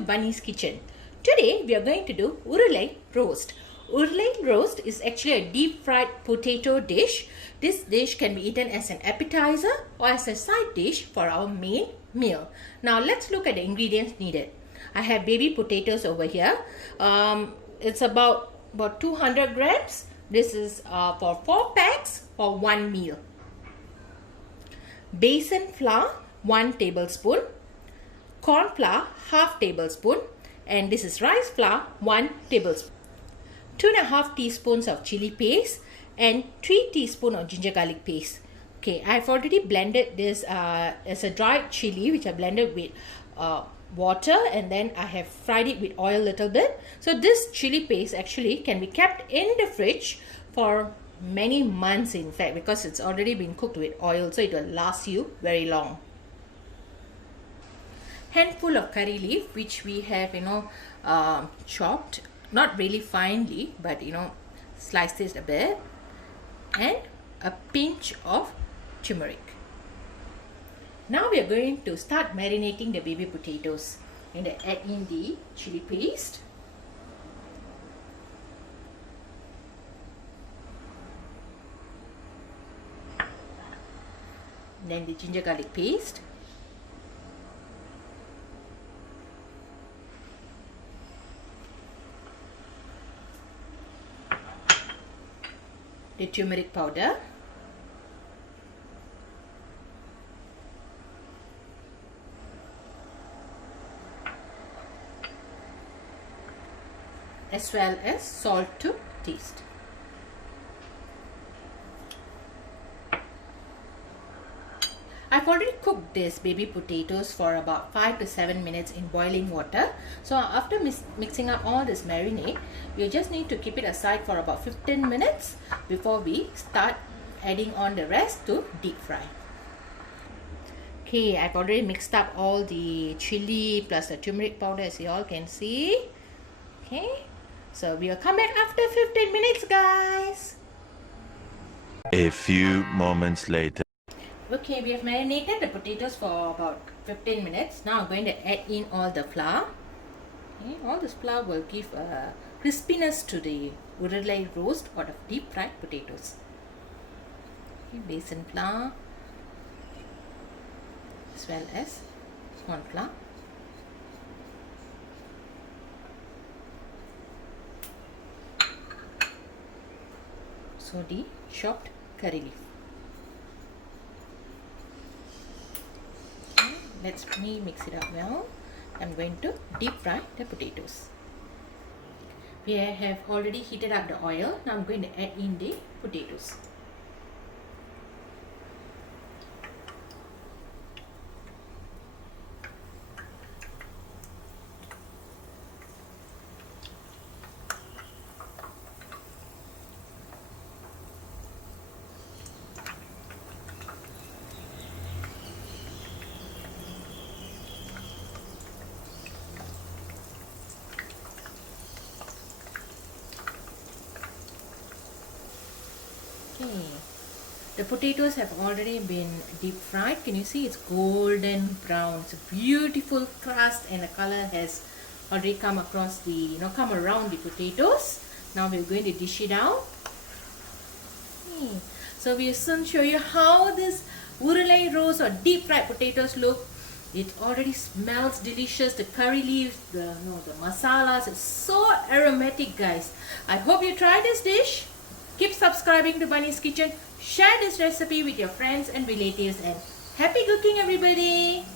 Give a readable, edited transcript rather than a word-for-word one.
to Bunny's Kitchen. Today we are going to do Urulai roast. Urulai roast is actually a deep fried potato dish. This dish can be eaten as an appetizer or as a side dish for our main meal. Now let's look at the ingredients needed. I have baby potatoes over here. It's about 200 grams. This is for 4 packs for 1 meal. Besan flour 1 tablespoon. Corn flour half tablespoon, and this is rice flour 1 tablespoon. 2.5 teaspoons of chili paste and 3 teaspoons of ginger garlic paste. Okay, I've already blended this as a dried chili, which I blended with water, and then I have fried it with oil a little bit. So this chili paste actually can be kept in the fridge for many months, in fact, because it's already been cooked with oil, so it will last you very long. Handful of curry leaf, which we have chopped, not really finely, but sliced it a bit, and a pinch of turmeric. Now we are going to start marinating the baby potatoes. And add in the chili paste, then the ginger garlic paste, the turmeric powder, as well as salt to taste. I've already cooked these baby potatoes for about 5 to 7 minutes in boiling water. So after mixing up all this marinade, you just need to keep it aside for about 15 minutes before we start adding on the rest to deep fry. Okay, I've already mixed up all the chili plus the turmeric powder, as you all can see. Okay, so we'll come back after 15 minutes, guys. A few moments later. Okay, we have marinated the potatoes for about 15 minutes. Now I'm going to add in all the flour. Okay, all this flour will give a crispiness to the Urulai roast or the deep fried potatoes. Okay, besan flour as well as corn flour. So the chopped curry leaf. Let's mix it up well. I'm going to deep fry the potatoes. We have already heated up the oil. Now I'm going to add in the potatoes. The potatoes have already been deep fried. Can you see it's golden brown? It's a beautiful crust, and the color has already come across the come around the potatoes. Now we're going to dish it out. So we'll soon show you how this Urulai roast or deep fried potatoes look. It already smells delicious. The curry leaves, the masalas, it's so aromatic, guys. I hope you try this dish. Keep subscribing to Bunny's Kitchen. Share this recipe with your friends and relatives, and happy cooking, everybody!